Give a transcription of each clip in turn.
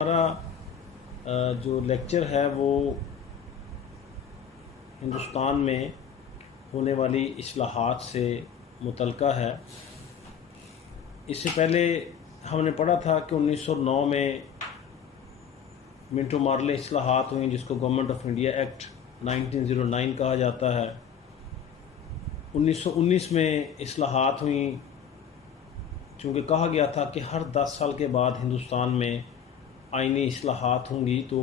ہمارا جو لیکچر ہے وہ ہندوستان میں ہونے والی اصلاحات سے متعلقہ ہے۔ اس سے پہلے ہم نے پڑھا تھا کہ 1909 میں منٹو مارلے اصلاحات ہوئیں، جس کو گورنمنٹ آف انڈیا ایکٹ 1909 کہا جاتا ہے۔ 1919 میں اصلاحات ہوئیں، چونکہ کہا گیا تھا کہ ہر 10 سال کے بعد ہندوستان میں آئینی اصلاحات ہوں گی، تو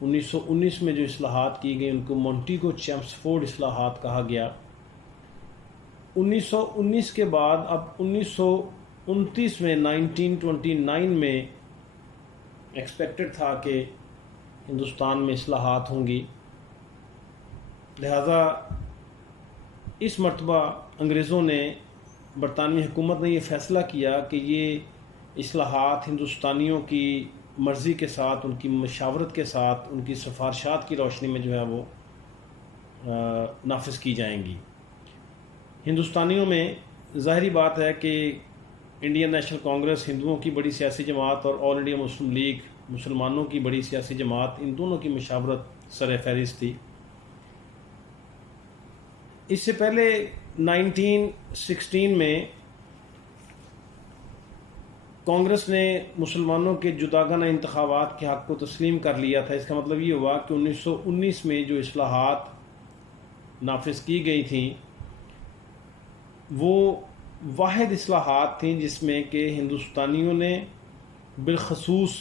1919 میں جو اصلاحات کی گئی ان کو مونٹیگو چیمسفورڈ اصلاحات کہا گیا۔ 1919 کے بعد اب 1929 میں 1929 میں ایکسپیکٹڈ تھا کہ ہندوستان میں اصلاحات ہوں گی، لہذا اس مرتبہ انگریزوں نے، برطانوی حکومت نے یہ فیصلہ کیا کہ یہ اصلاحات ہندوستانیوں کی مرضی کے ساتھ، ان کی مشاورت کے ساتھ، ان کی سفارشات کی روشنی میں جو ہے وہ نافذ کی جائیں گی۔ ہندوستانیوں میں ظاہری بات ہے کہ انڈین نیشنل کانگریس ہندوؤں کی بڑی سیاسی جماعت اور آل انڈیا مسلم لیگ مسلمانوں کی بڑی سیاسی جماعت، ان دونوں کی مشاورت سر فہرست تھی۔ اس سے پہلے 1916 میں کانگریس نے مسلمانوں کے جداگانہ انتخابات کے حق کو تسلیم کر لیا تھا۔ اس کا مطلب یہ ہوا کہ 1919 میں جو اصلاحات نافذ کی گئی تھیں وہ واحد اصلاحات تھیں جس میں کہ ہندوستانیوں نے، بالخصوص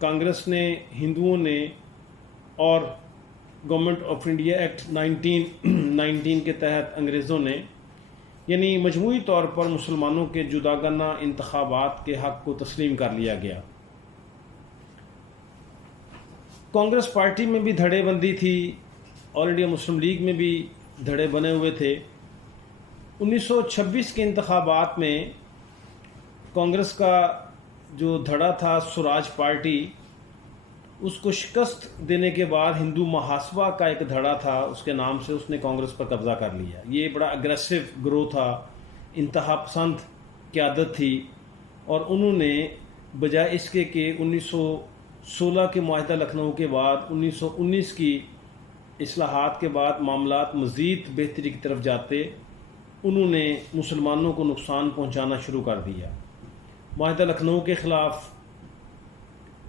کانگریس نے، ہندوؤں نے اور گورنمنٹ آف انڈیا ایکٹ 1919 کے تحت انگریزوں نے، یعنی مجموعی طور پر مسلمانوں کے جداگانہ انتخابات کے حق کو تسلیم کر لیا گیا۔ کانگریس پارٹی میں بھی دھڑے بندی تھی، آل انڈیا مسلم لیگ میں بھی دھڑے بنے ہوئے تھے۔ 1926 کے انتخابات میں کانگریس کا جو دھڑا تھا سوراج پارٹی، اس کو شکست دینے کے بعد ہندو محاسبہ کا ایک دھڑا تھا، اس کے نام سے اس نے کانگریس پر قبضہ کر لیا۔ یہ بڑا اگریسو گروہ تھا، انتہا پسند قیادت تھی، اور انہوں نے بجائے اس کے کہ 1916 کے معاہدہ لکھنؤ کے بعد 1919 کی اصلاحات کے بعد معاملات مزید بہتری کی طرف جاتے، انہوں نے مسلمانوں کو نقصان پہنچانا شروع کر دیا۔ معاہدہ لکھنؤ کے خلاف،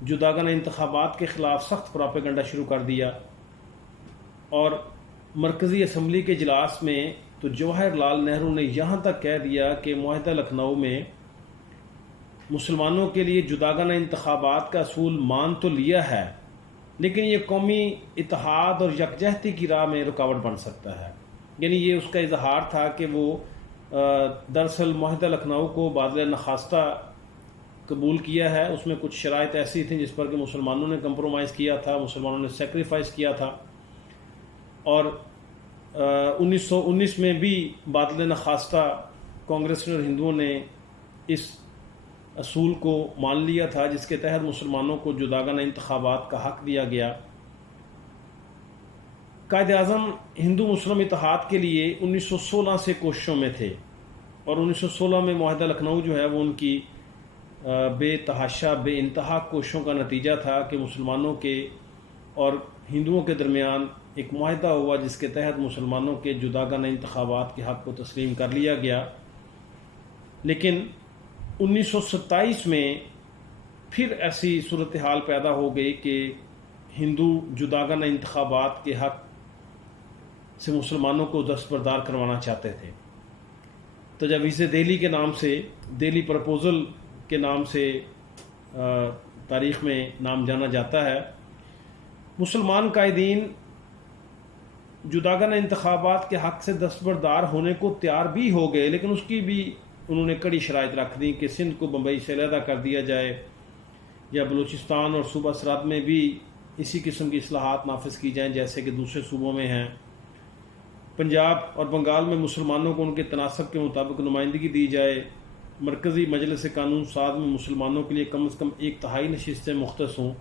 جداگانہ انتخابات کے خلاف سخت پراپیگنڈا شروع کر دیا، اور مرکزی اسمبلی کے اجلاس میں تو جواہر لال نہرو نے یہاں تک کہہ دیا کہ معاہدہ لکھنؤ میں مسلمانوں کے لیے جداگانہ انتخابات کا اصول مان تو لیا ہے، لیکن یہ قومی اتحاد اور یکجہتی کی راہ میں رکاوٹ بن سکتا ہے۔ یعنی یہ اس کا اظہار تھا کہ وہ دراصل معاہدہ لکھنؤ کو بادل نخواستہ قبول کیا ہے، اس میں کچھ شرائط ایسی تھیں جس پر کہ مسلمانوں نے کمپرومائز کیا تھا، مسلمانوں نے سیکریفائز کیا تھا، اور 1919 میں بھی بادل نخواستہ کانگریس اور ہندوؤں نے اس اصول کو مان لیا تھا جس کے تحت مسلمانوں کو جداگانہ انتخابات کا حق دیا گیا۔ قائد اعظم ہندو مسلم اتحاد کے لیے 1916 سے کوششوں میں تھے، اور 1916 میں معاہدہ لکھنؤ جو ہے وہ ان کی بے تحاشا بے انتہا کوششوں کا نتیجہ تھا کہ مسلمانوں کے اور ہندوؤں کے درمیان ایک معاہدہ ہوا جس کے تحت مسلمانوں کے جداگانہ انتخابات کے حق کو تسلیم کر لیا گیا۔ لیکن 1927 میں پھر ایسی صورتحال پیدا ہو گئی کہ ہندو جداگانہ انتخابات کے حق سے مسلمانوں کو دستبردار کروانا چاہتے تھے۔ تجاویز دہلی کے نام سے، دہلی پرپوزل کے نام سے تاریخ میں نام جانا جاتا ہے۔ مسلمان قائدین جداگانہ انتخابات کے حق سے دستبردار ہونے کو تیار بھی ہو گئے، لیکن اس کی بھی انہوں نے کڑی شرائط رکھ دی کہ سندھ کو بمبئی سے علیحدہ کر دیا جائے، یا بلوچستان اور صوبہ سرحد میں بھی اسی قسم کی اصلاحات نافذ کی جائیں جیسے کہ دوسرے صوبوں میں ہیں۔ پنجاب اور بنگال میں مسلمانوں کو ان کے تناسب کے مطابق نمائندگی دی جائے۔ مرکزی مجلس قانون ساز میں مسلمانوں کے لیے کم از کم 1/3 نشستیں مختص ہوں۔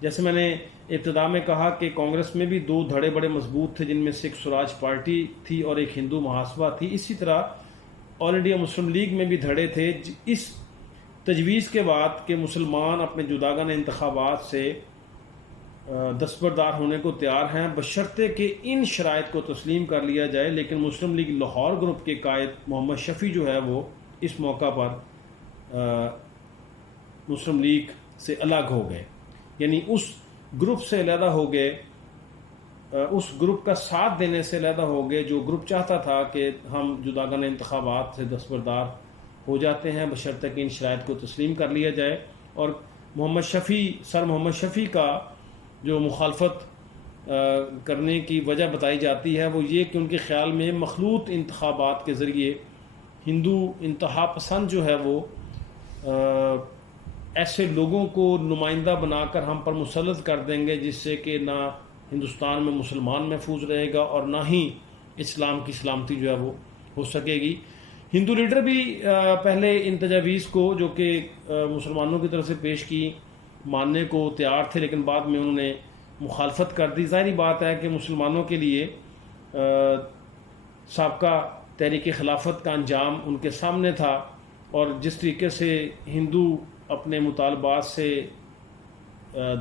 جیسے میں نے ابتدا میں کہا کہ کانگریس میں بھی 2 دھڑے بڑے مضبوط تھے، جن میں سے ایک سوراج پارٹی تھی اور ایک ہندو محاسبہ تھی۔ اسی طرح آل انڈیا مسلم لیگ میں بھی دھڑے تھے۔ اس تجویز کے بعد کہ مسلمان اپنے جداگانہ انتخابات سے دستبردار ہونے کو تیار ہیں بشرطے کہ ان شرائط کو تسلیم کر لیا جائے، لیکن مسلم لیگ لاہور گروپ کے قائد محمد شفیع جو ہے وہ اس موقع پر مسلم لیگ سے الگ ہو گئے، یعنی اس گروپ سے علیحدہ ہو گئے، اس گروپ کا ساتھ دینے سے علیحدہ ہو گئے جو گروپ چاہتا تھا کہ ہم جداگانہ انتخابات سے دستبردار ہو جاتے ہیں بشرطے کہ ان شرائط کو تسلیم کر لیا جائے۔ اور سر محمد شفیع کا جو مخالفت کرنے کی وجہ بتائی جاتی ہے وہ یہ کہ ان کے خیال میں مخلوط انتخابات کے ذریعے ہندو انتہا پسند جو ہے وہ ایسے لوگوں کو نمائندہ بنا کر ہم پر مسلط کر دیں گے جس سے کہ نہ ہندوستان میں مسلمان محفوظ رہے گا اور نہ ہی اسلام کی سلامتی جو ہے وہ ہو سکے گی۔ ہندو لیڈر بھی پہلے ان تجاویز کو جو کہ مسلمانوں کی طرف سے پیش کی ماننے کو تیار تھے، لیکن بعد میں انہوں نے مخالفت کر دی۔ ظاہری بات ہے کہ مسلمانوں کے لیے سابقہ تحریک خلافت کا انجام ان کے سامنے تھا، اور جس طریقے سے ہندو اپنے مطالبات سے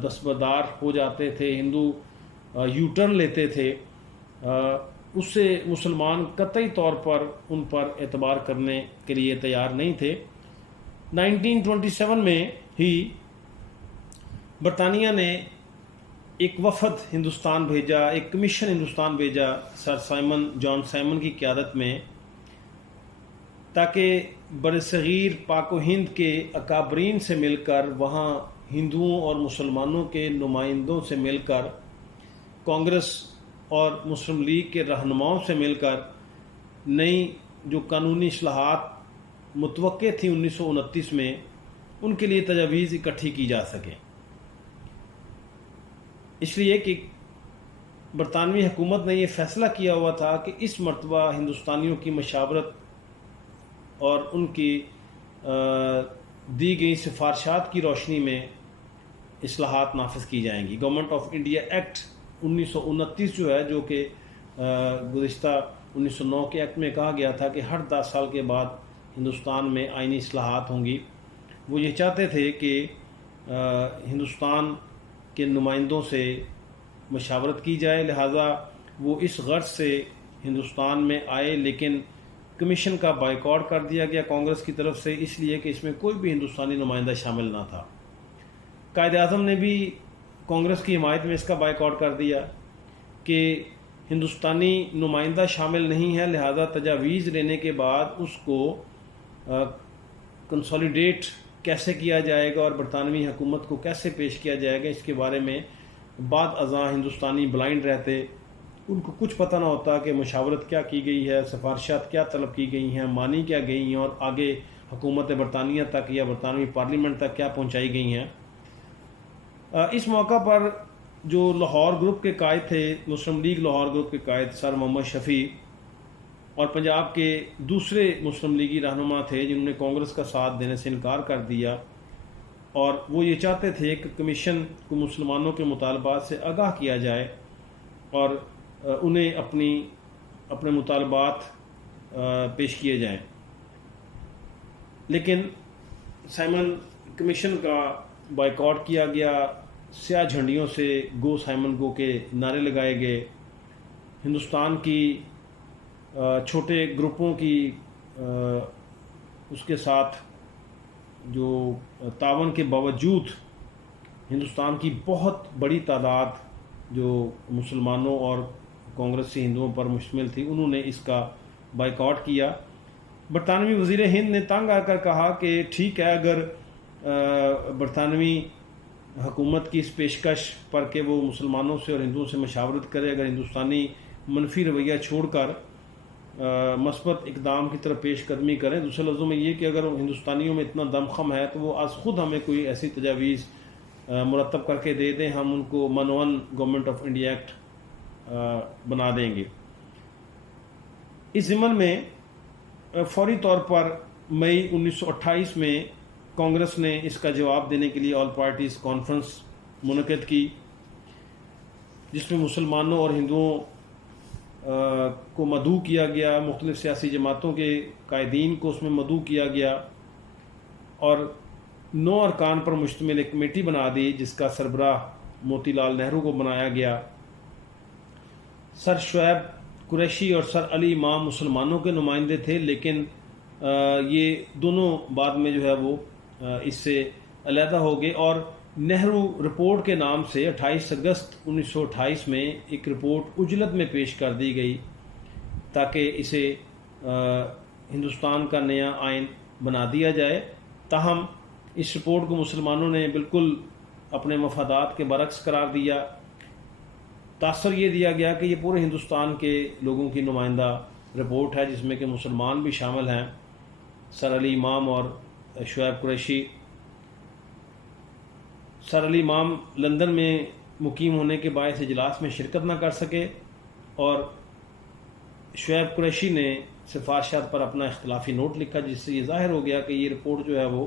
دستبردار ہو جاتے تھے، ہندو یو ٹرن لیتے تھے، اس سے مسلمان قطعی طور پر ان پر اعتبار کرنے کے لیے تیار نہیں تھے۔ 1927 میں ہی برطانیہ نے ایک وفد ہندوستان بھیجا، ایک کمیشن ہندوستان بھیجا سر جان سائمن کی قیادت میں، تاکہ برصغیر پاک و ہند کے اکابرین سے مل کر، وہاں ہندوؤں اور مسلمانوں کے نمائندوں سے مل کر، کانگریس اور مسلم لیگ کے رہنماؤں سے مل کر نئی جو قانونی اصلاحات متوقع تھی 1929 میں، ان کے لیے تجاویز اکٹھی کی جا سکیں۔ اس لیے کہ برطانوی حکومت نے یہ فیصلہ کیا ہوا تھا کہ اس مرتبہ ہندوستانیوں کی مشاورت اور ان کی دی گئی سفارشات کی روشنی میں اصلاحات نافذ کی جائیں گی۔ گورنمنٹ آف انڈیا ایکٹ 1929 جو ہے، جو کہ گزشتہ 1909 کے ایکٹ میں کہا گیا تھا کہ ہر 10 سال کے بعد ہندوستان میں آئینی اصلاحات ہوں گی، وہ یہ چاہتے تھے کہ ہندوستان کے نمائندوں سے مشاورت کی جائے، لہٰذا وہ اس غرض سے ہندوستان میں آئے، لیکن کمیشن کا بائیکاٹ کر دیا گیا کانگریس کی طرف سے، اس لیے کہ اس میں کوئی بھی ہندوستانی نمائندہ شامل نہ تھا۔ قائد اعظم نے بھی کانگریس کی حمایت میں اس کا بائیکاٹ کر دیا کہ ہندوستانی نمائندہ شامل نہیں ہے، لہذا تجاویز لینے کے بعد اس کو کنسولیڈیٹ کیسے کیا جائے گا اور برطانوی حکومت کو کیسے پیش کیا جائے گا، اس کے بارے میں بعد ازاں ہندوستانی بلائنڈ رہتے، ان کو کچھ پتہ نہ ہوتا کہ مشاورت کیا کی گئی ہے، سفارشات کیا طلب کی گئی ہیں، مانی کیا گئی ہیں، اور آگے حکومت برطانیہ تک یا برطانوی پارلیمنٹ تک کیا پہنچائی گئی ہیں۔ اس موقع پر جو لاہور گروپ کے قائد تھے، مسلم لیگ لاہور گروپ کے قائد سر محمد شفیع، اور پنجاب کے دوسرے مسلم لیگی رہنما تھے جنہوں نے کانگریس کا ساتھ دینے سے انکار کر دیا، اور وہ یہ چاہتے تھے کہ کمیشن کو مسلمانوں کے مطالبات سے آگاہ کیا جائے اور انہیں اپنے مطالبات پیش کیے جائیں۔ لیکن سائمن کمیشن کا بائیکاٹ کیا گیا، سیاہ جھنڈیوں سے گو سائمن گو کے نعرے لگائے گئے، ہندوستان کی چھوٹے گروپوں کی اس کے ساتھ جو تعاون کے باوجود ہندوستان کی بہت بڑی تعداد جو مسلمانوں اور کانگریسی ہندوؤں پر مشتمل تھی، انہوں نے اس کا بائیکاٹ کیا۔ برطانوی وزیر ہند نے تنگ آ کر کہا کہ ٹھیک ہے، اگر برطانوی حکومت کی اس پیشکش پر کہ وہ مسلمانوں سے اور ہندوؤں سے مشاورت کرے، اگر ہندوستانی منفی رویہ چھوڑ کر مثبت اقدام کی طرف پیش قدمی کریں، دوسرے لفظوں میں یہ کہ اگر ہندوستانیوں میں اتنا دمخم ہے تو وہ از خود ہمیں کوئی ایسی تجاویز مرتب کر کے دے دیں، ہم ان کو منون گورنمنٹ آف انڈیا ایکٹ بنا دیں گے۔ اس ضمن میں فوری طور پر مئی 1928 میں کانگریس نے اس کا جواب دینے کے لیے آل پارٹیز کانفرنس منعقد کی، جس میں مسلمانوں اور ہندوؤں کو مدعو کیا گیا، مختلف سیاسی جماعتوں کے قائدین کو اس میں مدعو کیا گیا، اور 9 ارکان پر مشتمل ایک کمیٹی بنا دی جس کا سربراہ موتی لال نہرو کو بنایا گیا۔ سر شعیب قریشی اور سر علی امام مسلمانوں کے نمائندے تھے، لیکن یہ دونوں بعد میں جو ہے وہ اس سے علیحدہ ہو گئے، اور نہرو رپورٹ کے نام سے 28 اگست 1928 میں ایک رپورٹ عجلت میں پیش کر دی گئی تاکہ اسے ہندوستان کا نیا آئین بنا دیا جائے۔ تاہم اس رپورٹ کو مسلمانوں نے بالکل اپنے مفادات کے برعکس قرار دیا۔ تاثر یہ دیا گیا کہ یہ پورے ہندوستان کے لوگوں کی نمائندہ رپورٹ ہے، جس میں کہ مسلمان بھی شامل ہیں۔ سر علی امام اور شعیب قریشی، سر علی امام لندن میں مقیم ہونے کے باعث اجلاس میں شرکت نہ کر سکے، اور شعیب قریشی نے سفارشات پر اپنا اختلافی نوٹ لکھا، جس سے یہ ظاہر ہو گیا کہ یہ رپورٹ جو ہے وہ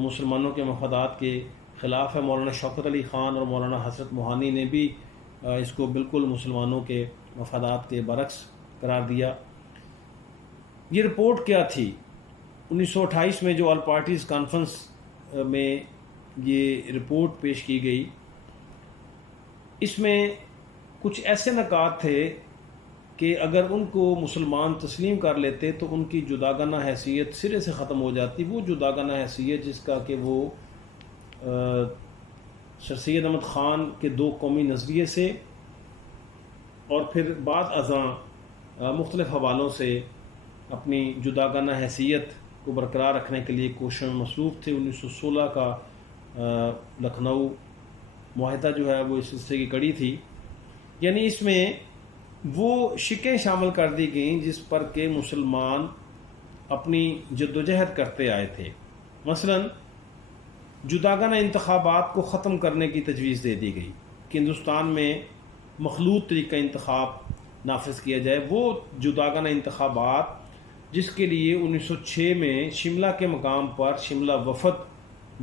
مسلمانوں کے مفادات کے خلاف ہے۔ مولانا شوکت علی خان اور مولانا حضرت موہانی نے بھی اس کو بالکل مسلمانوں کے مفادات کے برعکس قرار دیا۔ یہ رپورٹ کیا تھی؟ 1928 میں جو آل پارٹیز کانفرنس میں یہ رپورٹ پیش کی گئی، اس میں کچھ ایسے نکات تھے کہ اگر ان کو مسلمان تسلیم کر لیتے تو ان کی جداگانہ حیثیت سرے سے ختم ہو جاتی۔ وہ جداگانہ حیثیت جس کا کہ وہ سر سید احمد خان کے 2 قومی نظریے سے اور پھر بعد ازاں مختلف حوالوں سے اپنی جداگانہ حیثیت کو برقرار رکھنے کے لیے کوششوں میں مصروف تھے۔ 1916 کا لکھنؤ معاہدہ جو ہے وہ اس سلسلے کی کڑی تھی، یعنی اس میں وہ شقیں شامل کر دی گئیں جس پر کہ مسلمان اپنی جدوجہد کرتے آئے تھے۔ مثلا جداگانہ انتخابات کو ختم کرنے کی تجویز دے دی گئی کہ ہندوستان میں مخلوط طریقہ انتخاب نافذ کیا جائے۔ وہ جداگانہ انتخابات جس کے لیے 1906 میں شملہ کے مقام پر شملہ وفد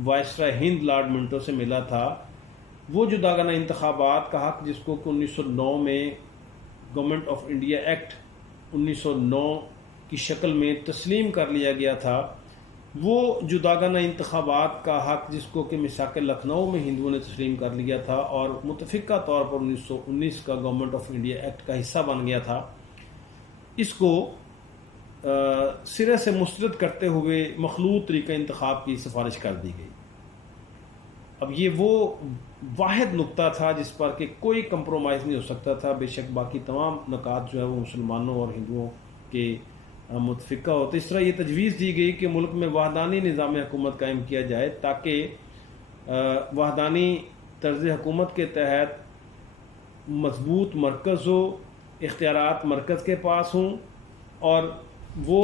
وائسرائے ہند لارڈ منٹو سے ملا تھا، وہ جداگانہ انتخابات کا حق جس کو 1909 میں گورنمنٹ آف انڈیا ایکٹ 1909 کی شکل میں تسلیم کر لیا گیا تھا، وہ جداگانہ انتخابات کا حق جس کو کہ میثاق لکھنؤ میں ہندوؤں نے تسلیم کر لیا تھا اور متفقہ طور پر 1919 کا گورنمنٹ آف انڈیا ایکٹ کا حصہ بن گیا تھا، اس کو سرے سے مسترد کرتے ہوئے مخلوط طریقہ انتخاب کی سفارش کر دی گئی۔ اب یہ وہ واحد نقطہ تھا جس پر کہ کوئی کمپرومائز نہیں ہو سکتا تھا، بے شک باقی تمام نکات جو ہے وہ مسلمانوں اور ہندوؤں کے متفقہ ہوتے۔ اس طرح یہ تجویز دی گئی کہ ملک میں وحدانی نظام حکومت قائم کیا جائے تاکہ وحدانی طرز حکومت کے تحت مضبوط مرکز ہو، اختیارات مرکز کے پاس ہوں، اور وہ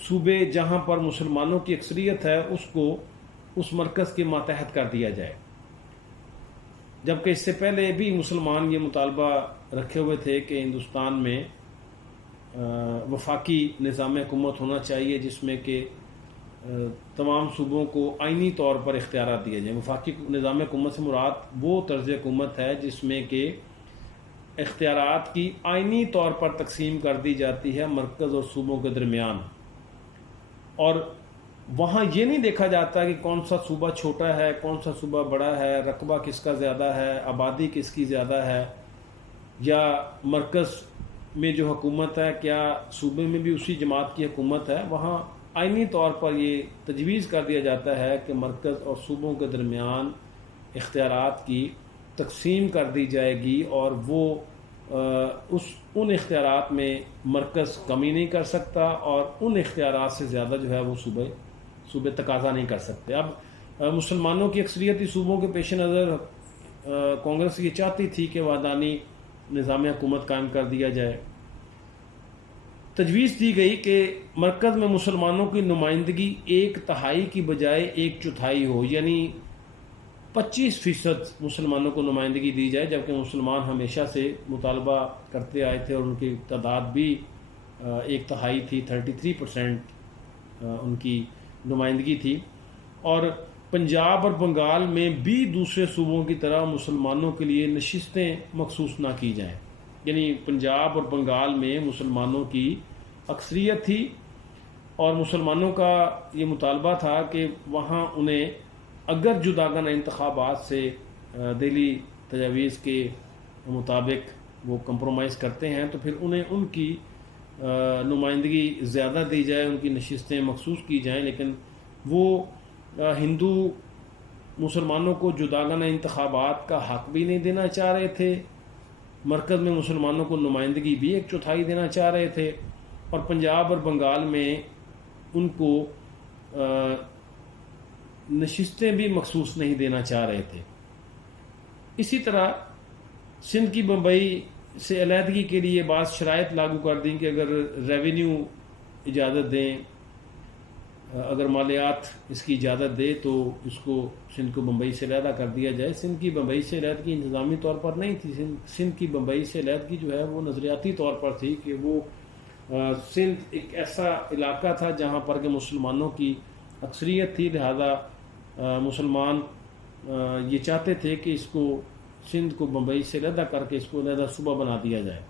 صوبے جہاں پر مسلمانوں کی اکثریت ہے اس کو اس مرکز کے ماتحت کر دیا جائے۔ جبکہ اس سے پہلے بھی مسلمان یہ مطالبہ رکھے ہوئے تھے کہ ہندوستان میں وفاقی نظام حکومت ہونا چاہیے جس میں کہ تمام صوبوں کو آئینی طور پر اختیارات دیے جائیں۔ وفاقی نظام حکومت سے مراد وہ طرز حکومت ہے جس میں کہ اختیارات کی آئینی طور پر تقسیم کر دی جاتی ہے مرکز اور صوبوں کے درمیان، اور وہاں یہ نہیں دیکھا جاتا کہ کون سا صوبہ چھوٹا ہے کون سا صوبہ بڑا ہے، رقبہ کس کا زیادہ ہے، آبادی کس کی زیادہ ہے، یا مرکز میں جو حکومت ہے کیا صوبے میں بھی اسی جماعت کی حکومت ہے۔ وہاں آئینی طور پر یہ تجویز کر دیا جاتا ہے کہ مرکز اور صوبوں کے درمیان اختیارات کی تقسیم کر دی جائے گی، اور وہ ان اختیارات میں مرکز کمی نہیں کر سکتا اور ان اختیارات سے زیادہ جو ہے وہ صوبے تقاضا نہیں کر سکتے۔ اب مسلمانوں کی اکثریتی صوبوں کے پیش نظر کانگریس یہ چاہتی تھی کہ وحدانی نظام حکومت قائم کر دیا جائے۔ تجویز دی گئی کہ مرکز میں مسلمانوں کی نمائندگی 1/3 کی بجائے 1/4 ہو، یعنی 25% مسلمانوں کو نمائندگی دی جائے، جبکہ مسلمان ہمیشہ سے مطالبہ کرتے آئے تھے اور ان کی تعداد بھی 1/3 تھی، 33% ان کی نمائندگی تھی۔ اور پنجاب اور بنگال میں بھی دوسرے صوبوں کی طرح مسلمانوں کے لیے نشستیں مخصوص نہ کی جائیں، یعنی پنجاب اور بنگال میں مسلمانوں کی اکثریت تھی اور مسلمانوں کا یہ مطالبہ تھا کہ وہاں انہیں اگر جداگانہ انتخابات سے دہلی تجاویز کے مطابق وہ کمپرومائز کرتے ہیں تو پھر انہیں ان کی نمائندگی زیادہ دی جائے، ان کی نشستیں مخصوص کی جائیں، لیکن وہ ہندو مسلمانوں کو جداگانہ انتخابات کا حق بھی نہیں دینا چاہ رہے تھے، مرکز میں مسلمانوں کو نمائندگی بھی 1/4 دینا چاہ رہے تھے، اور پنجاب اور بنگال میں ان کو نشستیں بھی مخصوص نہیں دینا چاہ رہے تھے۔ اسی طرح سندھ کی بمبئی سے علیحدگی کے لیے بعض شرائط لاگو کر دیں کہ اگر ریونیو اجازت دیں، اگر مالیات اس کی اجازت دے تو اس کو سندھ کو بمبئی سے علیحدہ کر دیا جائے۔ سندھ کی بمبئی سے علیحدگی انتظامی طور پر نہیں تھی، سندھ کی بمبئی سے علیحدگی جو ہے وہ نظریاتی طور پر تھی کہ وہ سندھ ایک ایسا علاقہ تھا جہاں پر کہ مسلمانوں کی اکثریت تھی، لہذا مسلمان یہ چاہتے تھے کہ اس کو سندھ کو بمبئی سے علیحدہ کر کے اس کو علیحدہ صوبہ بنا دیا جائے۔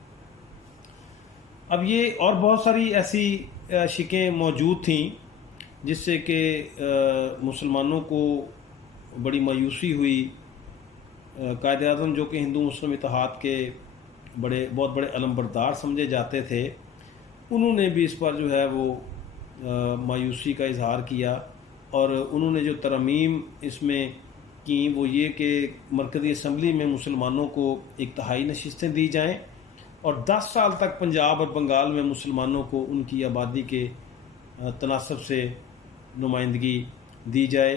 اب یہ اور بہت ساری ایسی شکیں موجود تھیں جس سے کہ مسلمانوں کو بڑی مایوسی ہوئی۔ قائد اعظم جو کہ ہندو مسلم اتحاد کے بہت بڑے علم بردار سمجھے جاتے تھے، انہوں نے بھی اس پر جو ہے وہ مایوسی کا اظہار کیا، اور انہوں نے جو ترمیم اس میں کی وہ یہ کہ مرکزی اسمبلی میں مسلمانوں کو 1/3 نشستیں دی جائیں، اور 10 سال تک پنجاب اور بنگال میں مسلمانوں کو ان کی آبادی کے تناسب سے نمائندگی دی جائے،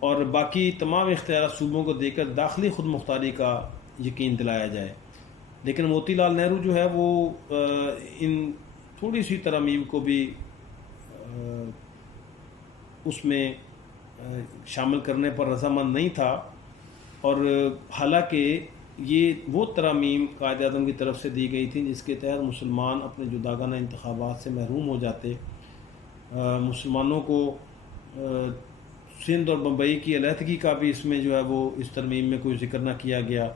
اور باقی تمام اختیارات صوبوں کو دے کر داخلی خود مختاری کا یقین دلایا جائے۔ لیکن موتی لال نہرو جو ہے وہ ان تھوڑی سی ترامیم کو بھی اس میں شامل کرنے پر رضامند نہیں تھا، اور حالانکہ یہ وہ ترامیم قائد اعظم کی طرف سے دی گئی تھیں جس کے تحت مسلمان اپنے جداگانہ انتخابات سے محروم ہو جاتے۔ مسلمانوں کو سندھ اور بمبئی کی علیحدگی کا بھی اس میں جو ہے وہ اس ترمیم میں کوئی ذکر نہ کیا گیا۔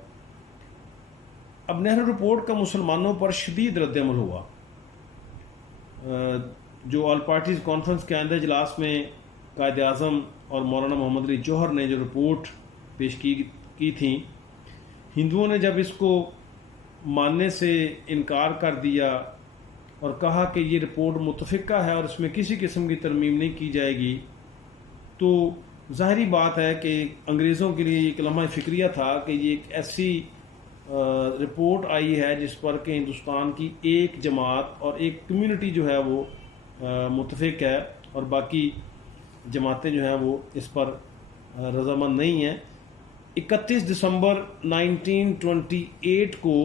اب نہرو رپورٹ کا مسلمانوں پر شدید رد عمل ہوا۔ جو آل پارٹیز کانفرنس کے آئندہ اجلاس میں قائد اعظم اور مولانا محمد علی جوہر نے جو رپورٹ پیش کی تھیں، ہندوؤں نے جب اس کو ماننے سے انکار کر دیا اور کہا کہ یہ رپورٹ متفقہ ہے اور اس میں کسی قسم کی ترمیم نہیں کی جائے گی، تو ظاہری بات ہے کہ انگریزوں کے لیے ایک لمحہ فکریہ تھا کہ یہ ایک ایسی رپورٹ آئی ہے جس پر کہ ہندوستان کی ایک جماعت اور ایک کمیونٹی جو ہے وہ متفق ہے، اور باقی جماعتیں جو ہیں وہ اس پر رضامند نہیں ہیں۔ 31 دسمبر 1928 کو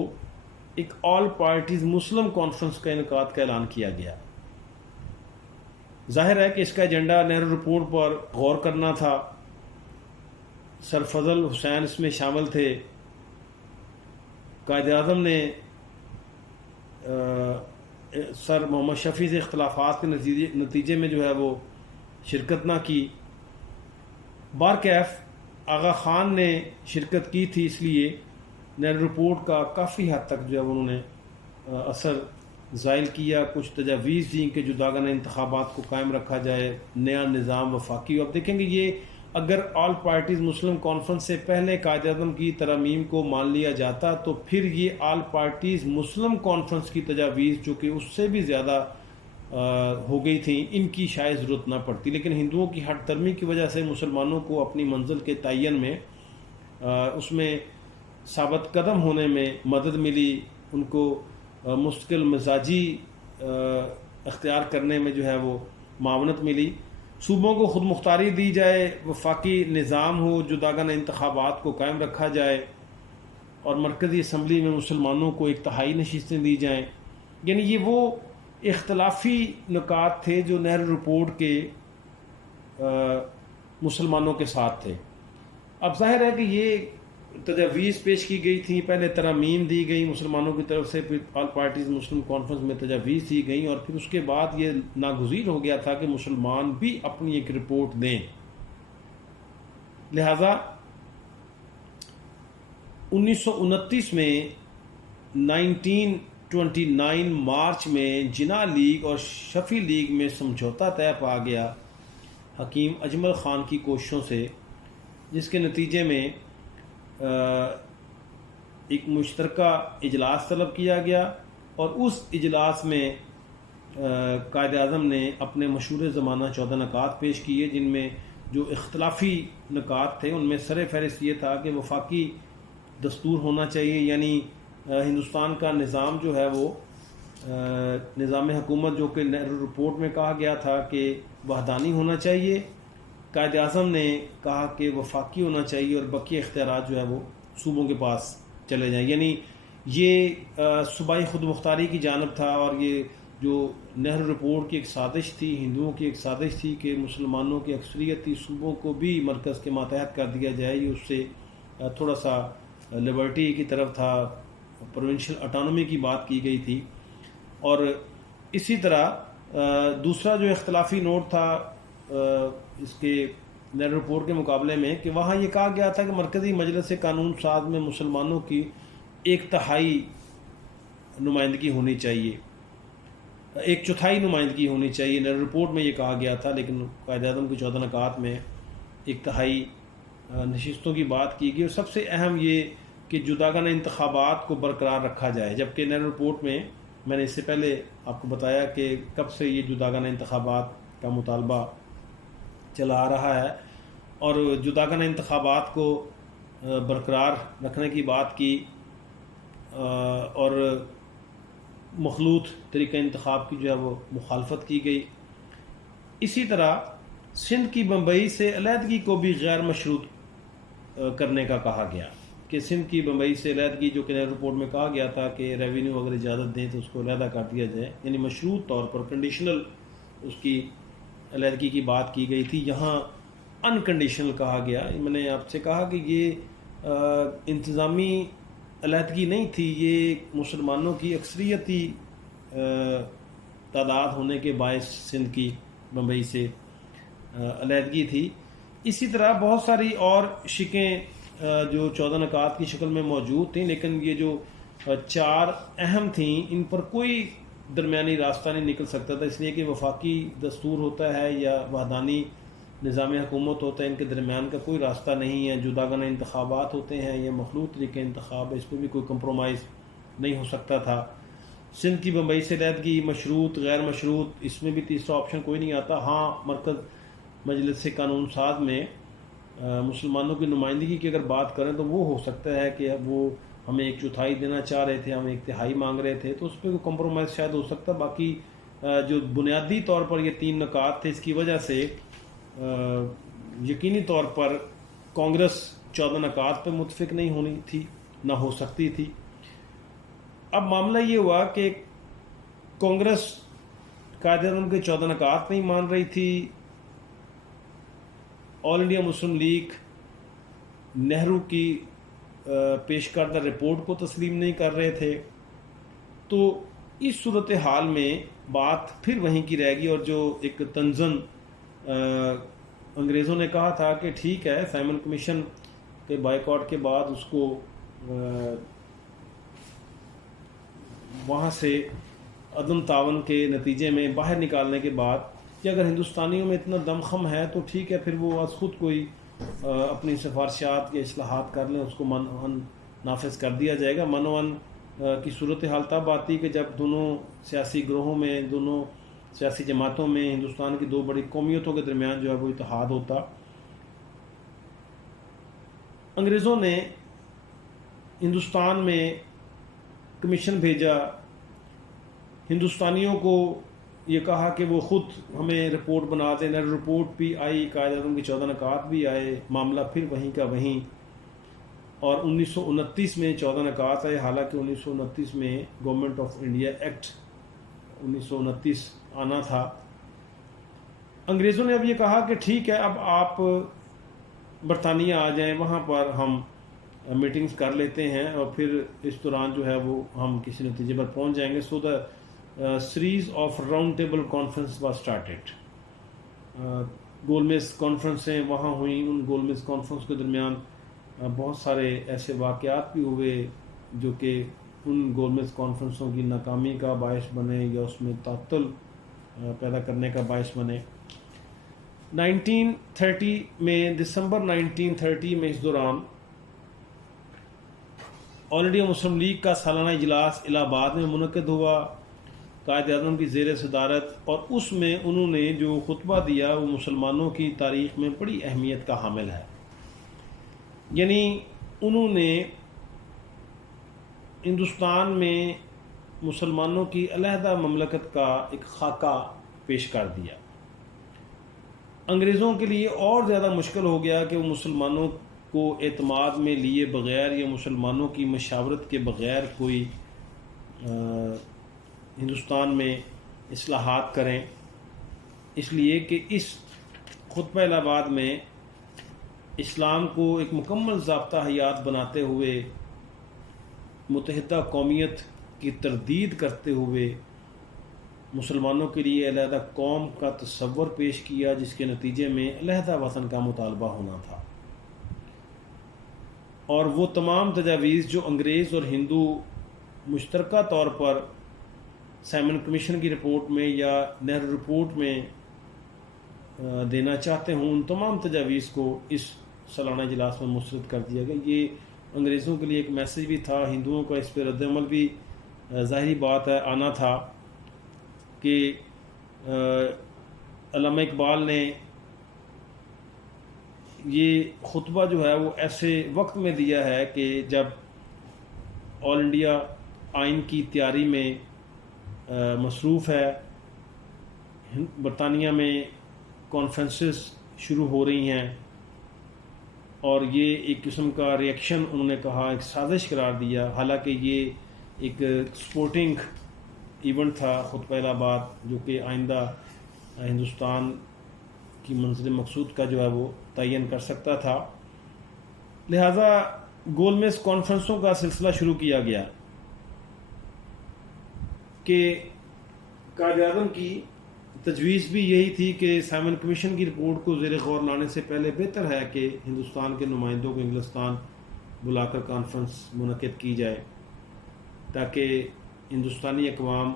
ایک آل پارٹیز مسلم کانفرنس کا انعقاد کا اعلان کیا گیا۔ ظاہر ہے کہ اس کا ایجنڈا نہرو رپورٹ پر غور کرنا تھا۔ سر فضل حسین اس میں شامل تھے۔ قائد اعظم نے سر محمد شفیع سے اختلافات کے نتیجے میں جو ہے وہ شرکت نہ کی۔ بارکیف آغا خان نے شرکت کی تھی، اس لیے نہرو رپورٹ کا کافی حد تک جو ہے انہوں نے اثر زائل کیا۔ کچھ تجاویز دیں کہ جداگانہ انتخابات کو قائم رکھا جائے، نیا نظام وفاقی۔ اب دیکھیں گے یہ اگر آل پارٹیز مسلم کانفرنس سے پہلے قائد اعظم کی ترامیم کو مان لیا جاتا تو پھر یہ آل پارٹیز مسلم کانفرنس کی تجاویز جو کہ اس سے بھی زیادہ ہو گئی تھیں، ان کی شاید ضرورت نہ پڑتی۔ لیکن ہندوؤں کی ہٹ درمی کی وجہ سے مسلمانوں کو اپنی منزل کے تعین میں اس میں ثابت قدم ہونے میں مدد ملی، ان کو مستقل مزاجی اختیار کرنے میں جو ہے وہ معاونت ملی۔ صوبوں کو خود مختاری دی جائے، وفاقی نظام ہو، جداگانہ انتخابات کو قائم رکھا جائے، اور مرکزی اسمبلی میں مسلمانوں کو 1/3 نشستیں دی جائیں۔ یعنی یہ وہ اختلافی نکات تھے جو نہرو رپورٹ کے مسلمانوں کے ساتھ تھے۔ اب ظاہر ہے کہ یہ تجاویز پیش کی گئی تھی، پہلے ترامیم دی گئی مسلمانوں کی طرف سے، پھر آل پارٹیز مسلم کانفرنس میں تجاویز دی گئیں، اور پھر اس کے بعد یہ ناگزیر ہو گیا تھا کہ مسلمان بھی اپنی ایک رپورٹ دیں۔ لہذا 1929 میں 19 29 مارچ میں جناح لیگ اور شفیع لیگ میں سمجھوتا طے پا گیا حکیم اجمل خان کی کوششوں سے، جس کے نتیجے میں ایک مشترکہ اجلاس طلب کیا گیا، اور اس اجلاس میں قائد اعظم نے اپنے مشہور زمانہ 14 نکات پیش کیے، جن میں جو اختلافی نکات تھے ان میں سر فہرست یہ تھا کہ وفاقی دستور ہونا چاہیے، یعنی ہندوستان کا نظام جو ہے وہ نظام حکومت جو کہ نہرو رپورٹ میں کہا گیا تھا کہ وحدانی ہونا چاہیے، قائد اعظم نے کہا کہ وفاقی ہونا چاہیے، اور بقیہ اختیارات جو ہے وہ صوبوں کے پاس چلے جائیں، یعنی یہ صوبائی خود مختاری کی جانب تھا۔ اور یہ جو نہرو رپورٹ کی ایک سازش تھی، ہندوؤں کی ایک سازش تھی کہ مسلمانوں کی اکثریتی صوبوں کو بھی مرکز کے ماتحت کر دیا جائے، یہ اس سے تھوڑا سا لبرٹی کی طرف تھا، پروونشل اٹانومی کی بات کی گئی تھی۔ اور اسی طرح دوسرا جو اختلافی نوٹ تھا اس کے نہرو رپورٹ کے مقابلے میں، کہ وہاں یہ کہا گیا تھا کہ مرکزی مجلس قانون ساز میں مسلمانوں کی 1/3 نمائندگی ہونی چاہیے، 1/4 نمائندگی ہونی چاہیے، نہرو رپورٹ میں یہ کہا گیا تھا، لیکن قائد اعظم کی 14 نکات میں 1/3 نشستوں کی بات کی گئی۔ اور سب سے اہم یہ کہ جداگانہ انتخابات کو برقرار رکھا جائے، جبکہ نہرو رپورٹ میں نے اس سے پہلے آپ کو بتایا کہ کب سے یہ جداگانہ انتخابات کا مطالبہ چلا آ رہا ہے، اور جداگانہ انتخابات کو برقرار رکھنے کی بات کی، اور مخلوط طریقہ انتخاب کی جو ہے وہ مخالفت کی گئی۔ اسی طرح سندھ کی بمبئی سے علیحدگی کو بھی غیر مشروط کرنے کا کہا گیا، کہ سندھ کی بمبئی سے علیحدگی، جو کہ نہرو رپورٹ میں کہا گیا تھا کہ ریونیو اگر اجازت دیں تو اس کو علیحدہ کر دیا جائے، یعنی مشروط طور پر کنڈیشنل اس کی علیحدگی کی بات کی گئی تھی، یہاں انکنڈیشنل کہا گیا۔ میں نے آپ سے کہا کہ یہ انتظامی علیحدگی نہیں تھی، یہ مسلمانوں کی اکثریتی تعداد ہونے کے باعث سندھ کی بمبئی سے علیحدگی تھی۔ اسی طرح بہت ساری اور شکیں جو 14 نکات کی شکل میں موجود تھیں، لیکن یہ جو 4 اہم تھیں ان پر کوئی درمیانی راستہ نہیں نکل سکتا تھا، اس لیے کہ وفاقی دستور ہوتا ہے یا وحدانی نظام حکومت ہوتا ہے، ان کے درمیان کا کوئی راستہ نہیں ہے۔ جداگانہ انتخابات ہوتے ہیں یا مخلوط طریقے انتخاب ہے، اس پہ بھی کوئی کمپرومائز نہیں ہو سکتا تھا۔ سندھ کی بمبئی سے علیحدگی مشروط غیر مشروط، اس میں بھی تیسرا آپشن کوئی نہیں آتا۔ ہاں مرکز مجلس قانون ساز میں مسلمانوں کی نمائندگی کی اگر بات کریں تو وہ ہو سکتا ہے کہ وہ ہمیں 1/4 دینا چاہ رہے تھے، ہم 1/3 مانگ رہے تھے، تو اس پہ کوئی کمپرومائز شاید ہو سکتا۔ باقی جو بنیادی طور پر یہ 3 نکات تھے، اس کی وجہ سے یقینی طور پر کانگریس 14 نکات پہ متفق نہیں ہونی تھی، نہ ہو سکتی تھی۔ اب معاملہ یہ ہوا کہ کانگریس قائد اعظم کے 14 نکات نہیں مان رہی تھی، آل انڈیا مسلم لیگ نہرو کی پیش کردہ رپورٹ کو تسلیم نہیں کر رہے تھے، تو اس صورتحال میں بات پھر وہیں کی رہ گئی، اور جو ایک تنزن انگریزوں نے کہا تھا کہ ٹھیک ہے، سائمن کمیشن کے بائیکاٹ کے بعد اس کو وہاں سے عدم تعاون کے نتیجے میں باہر نکالنے کے بعد کہ اگر ہندوستانیوں میں اتنا دم خم ہے تو ٹھیک ہے، پھر وہ از خود کوئی اپنی سفارشات یا اصلاحات کر لیں، اس کو منعن نافذ کر دیا جائے گا۔ منعن کی صورتحال تب آتی کہ جب دونوں سیاسی گروہوں میں، دونوں سیاسی جماعتوں میں، ہندوستان کی 2 بڑی قومیتوں کے درمیان جو ہے وہ اتحاد ہوتا۔ انگریزوں نے ہندوستان میں کمیشن بھیجا، ہندوستانیوں کو یہ کہا کہ وہ خود ہمیں رپورٹ بنا دیں، نہرو رپورٹ بھی آئی، قائد اعظم کی 14 نکات بھی آئے، معاملہ پھر وہیں کا وہیں۔ اور 1929 میں 14 نکات آئے، حالانکہ 1929 میں گورنمنٹ آف انڈیا ایکٹ 1929 آنا تھا۔ انگریزوں نے اب یہ کہا کہ ٹھیک ہے، اب آپ برطانیہ آ جائیں، وہاں پر ہم میٹنگز کر لیتے ہیں، اور پھر اس دوران جو ہے وہ ہم کسی نتیجے پر پہنچ جائیں گے۔ So the series of round table conference was started. گول میز کانفرنسیں وہاں ہوئیں، ان گول میز کانفرنس کے درمیان بہت سارے ایسے واقعات بھی ہوئے جو کہ ان گولمیز کانفرنسوں کی ناکامی کا باعث بنے یا اس میں تعطل پیدا کرنے کا باعث بنے۔ 1930 میں، دسمبر 1930 میں اس دوران آل انڈیا مسلم لیگ کا سالانہ اجلاس الہ آباد میں منعقد ہوا قائد اعظم کی زیر صدارت، اور اس میں انہوں نے جو خطبہ دیا وہ مسلمانوں کی تاریخ میں بڑی اہمیت کا حامل ہے۔ یعنی انہوں نے ہندوستان میں مسلمانوں کی علیحدہ مملکت کا ایک خاکہ پیش کر دیا۔ انگریزوں کے لیے اور زیادہ مشکل ہو گیا کہ وہ مسلمانوں کو اعتماد میں لیے بغیر یا مسلمانوں کی مشاورت کے بغیر کوئی ہندوستان میں اصلاحات کریں، اس لیے کہ اس خطبہ الہ آباد میں اسلام کو ایک مکمل ضابطہ حیات بناتے ہوئے، متحدہ قومیت کی تردید کرتے ہوئے مسلمانوں کے لیے علیحدہ قوم کا تصور پیش کیا، جس کے نتیجے میں علیحدہ وطن کا مطالبہ ہونا تھا۔ اور وہ تمام تجاویز جو انگریز اور ہندو مشترکہ طور پر سائمن کمیشن کی رپورٹ میں یا نہرو رپورٹ میں دینا چاہتے ہوں، ان تمام تجاویز کو اس سالانہ اجلاس میں مسترد کر دیا گیا۔ یہ انگریزوں کے لیے ایک میسج بھی تھا، ہندوؤں کا اس پہ رد عمل بھی ظاہری بات ہے آنا تھا کہ علامہ اقبال نے یہ خطبہ جو ہے وہ ایسے وقت میں دیا ہے کہ جب آل انڈیا آئین کی تیاری میں مصروف ہے، برطانیہ میں کانفرنسز شروع ہو رہی ہیں، اور یہ ایک قسم کا ریئیکشن انہوں نے کہا، ایک سازش قرار دیا، حالانکہ یہ ایک سپورٹنگ ایونٹ تھا خطبہ الہ آباد، جو کہ آئندہ ہندوستان کی منزل مقصود کا جو ہے وہ تعین کر سکتا تھا۔ لہذا گول میز کانفرنسوں کا سلسلہ شروع کیا گیا کہ قائد اعظم کی تجویز بھی یہی تھی کہ سائمن کمیشن کی رپورٹ کو زیر غور لانے سے پہلے بہتر ہے کہ ہندوستان کے نمائندوں کو انگلستان بلا کر کانفرنس منعقد کی جائے، تاکہ ہندوستانی اقوام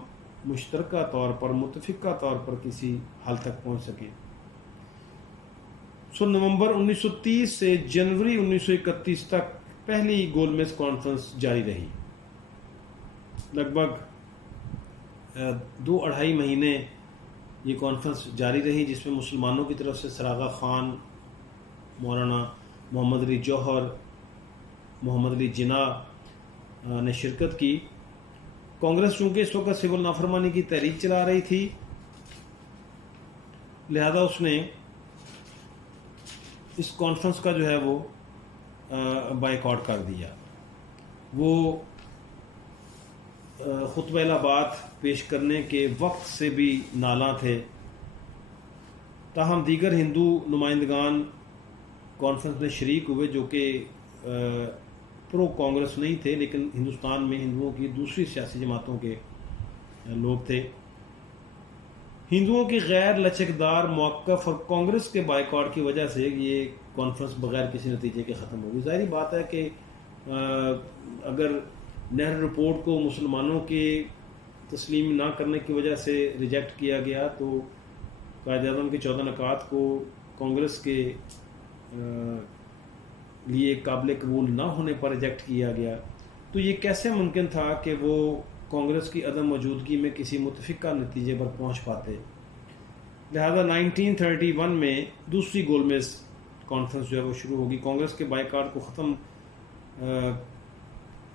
مشترکہ طور پر، متفقہ طور پر کسی حل تک پہنچ سکے۔ نومبر 1930 سے جنوری 1931 تک پہلی گول میز کانفرنس جاری رہی۔ لگ بھگ 2-2.5 مہینے یہ کانفرنس جاری رہی، جس میں مسلمانوں کی طرف سے سراغا خان، مولانا محمد علی جوہر، محمد علی جناح نے شرکت کی۔ کانگریس چونکہ اس وقت سول نافرمانی کی تحریک چلا رہی تھی، لہذا اس نے اس کانفرنس کا جو ہے وہ بائیکاٹ کر دیا۔ وہ خطبہ الہ آباد پیش کرنے کے وقت سے بھی نالاں تھے، تاہم دیگر ہندو نمائندگان کانفرنس میں شریک ہوئے جو کہ پرو کانگریس نہیں تھے، لیکن ہندوستان میں ہندوؤں کی دوسری سیاسی جماعتوں کے لوگ تھے۔ ہندوؤں کی غیر لچکدار موقف اور کانگریس کے بائیکاٹ کی وجہ سے یہ کانفرنس بغیر کسی نتیجے کے ختم ہوگی۔ ظاہری بات ہے کہ اگر نہرو رپورٹ کو مسلمانوں کے تسلیم نہ کرنے کی وجہ سے ریجیکٹ کیا گیا، تو قائد اعظم کے 14 نکات کو کانگریس کے لیے قابل قبول نہ ہونے پر ریجیکٹ کیا گیا، تو یہ کیسے ممکن تھا کہ وہ کانگریس کی عدم موجودگی میں کسی متفقہ نتیجے پر پہنچ پاتے۔ لہذا 1931 میں دوسری گول میز کانفرنس جو ہے وہ شروع ہوگی۔ کانگریس کے بائیکاٹ کو ختم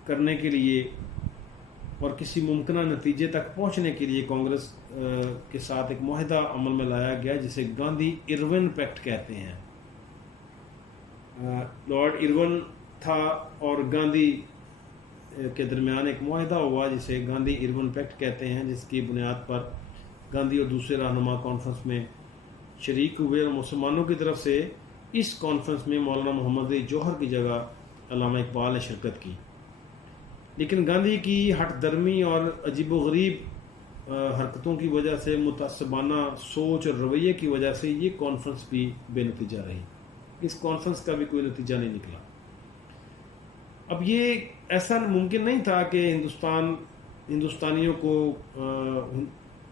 کرنے کے لیے اور کسی ممکنہ نتیجے تک پہنچنے کے لیے کانگریس کے ساتھ ایک معاہدہ عمل میں لایا گیا، جسے گاندھی ارون پیکٹ کہتے ہیں۔ لارڈ ارون تھا اور گاندھی کے درمیان ایک معاہدہ ہوا جسے گاندھی ارون پیکٹ کہتے ہیں، جس کی بنیاد پر گاندھی اور دوسرے رہنما کانفرنس میں شریک ہوئے، اور مسلمانوں کی طرف سے اس کانفرنس میں مولانا محمد علی جوہر کی جگہ علامہ اقبال نے شرکت کی۔ لیکن گاندھی کی ہٹ درمی اور عجیب و غریب حرکتوں کی وجہ سے، متعصبانہ سوچ اور رویے کی وجہ سے یہ کانفرنس بھی بے نتیجہ رہی۔ اس کانفرنس کا بھی کوئی نتیجہ نہیں نکلا۔ اب یہ ایسا ممکن نہیں تھا کہ ہندوستانیوں کو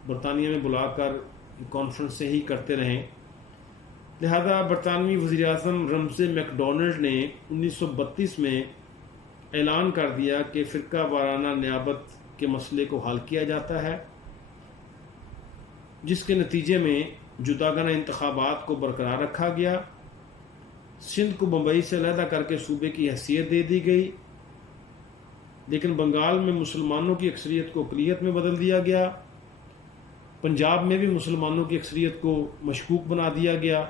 برطانیہ میں بلا کر کانفرنس سے ہی کرتے رہیں، لہذا برطانوی وزیر اعظم رمزے میک ڈونلڈ نے 1932 میں اعلان کر دیا کہ فرقہ وارانہ نیابت کے مسئلے کو حل کیا جاتا ہے، جس کے نتیجے میں جداگانہ انتخابات کو برقرار رکھا گیا، سندھ کو بمبئی سے علیحدہ کر کے صوبے کی حیثیت دے دی گئی، لیکن بنگال میں مسلمانوں کی اکثریت کو اقلیت میں بدل دیا گیا، پنجاب میں بھی مسلمانوں کی اکثریت کو مشکوک بنا دیا گیا،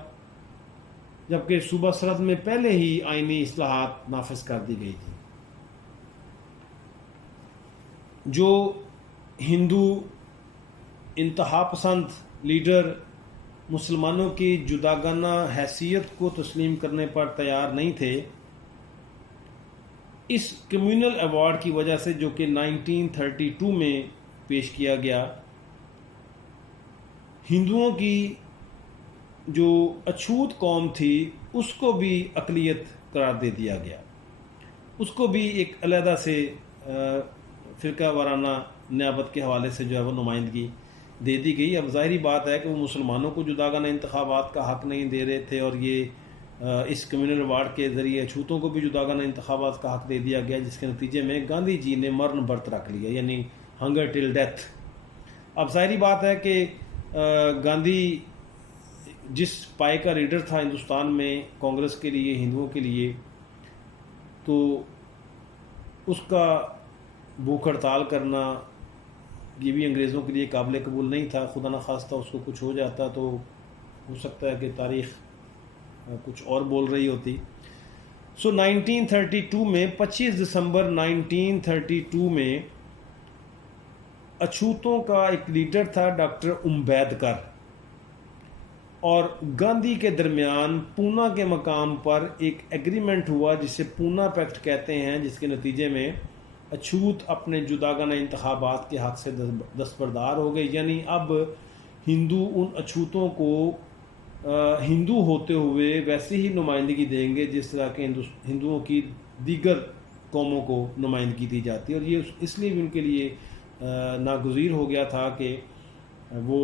جبکہ صوبہ سرحد میں پہلے ہی آئینی اصلاحات نافذ کر دی گئی تھی۔ جو ہندو انتہا پسند لیڈر مسلمانوں کی جداگانہ حیثیت کو تسلیم کرنے پر تیار نہیں تھے، اس کمیونل ایوارڈ کی وجہ سے جو کہ 1932 میں پیش کیا گیا، ہندوؤں کی جو اچھوت قوم تھی اس کو بھی اقلیت قرار دے دیا گیا، اس کو بھی ایک علیحدہ سے فرقہ وارانہ نیابت کے حوالے سے جو ہے وہ نمائندگی دے دی گئی۔ اب ظاہری بات ہے کہ وہ مسلمانوں کو جداگانہ انتخابات کا حق نہیں دے رہے تھے، اور یہ اس کمیونل ایوارڈ کے ذریعے اچھوتوں کو بھی جداگانہ انتخابات کا حق دے دیا گیا، جس کے نتیجے میں گاندھی جی نے مرن برت رکھ لیا، یعنی ہنگر ٹل ڈیتھ۔ اب ظاہری بات ہے کہ گاندھی جس پائے کا لیڈر تھا ہندوستان میں کانگریس کے لیے، ہندوؤں کے لیے، تو اس کا بھوک ہڑتال کرنا یہ بھی انگریزوں کے لیے قابل قبول نہیں تھا۔ خدا نخواستہ اس کو کچھ ہو جاتا تو ہو سکتا ہے کہ تاریخ کچھ اور بول رہی ہوتی۔ 1932 میں 25 دسمبر 1932 میں اچھوتوں کا ایک لیڈر تھا ڈاکٹر امبیدکر، اور گاندھی کے درمیان پونا کے مقام پر ایک ایگریمنٹ ہوا جسے پونا پیکٹ کہتے ہیں، جس کے نتیجے میں اچھوت اپنے جداگانہ انتخابات کے حق سے دستبردار ہو گئے، یعنی اب ہندو ان اچھوتوں کو ہندو ہوتے ہوئے ویسے ہی نمائندگی دیں گے جس طرح کہ ہندوؤں کی دیگر قوموں کو نمائندگی دی جاتی ہے، اور یہ اس لیے بھی ان کے لیے ناگزیر ہو گیا تھا کہ وہ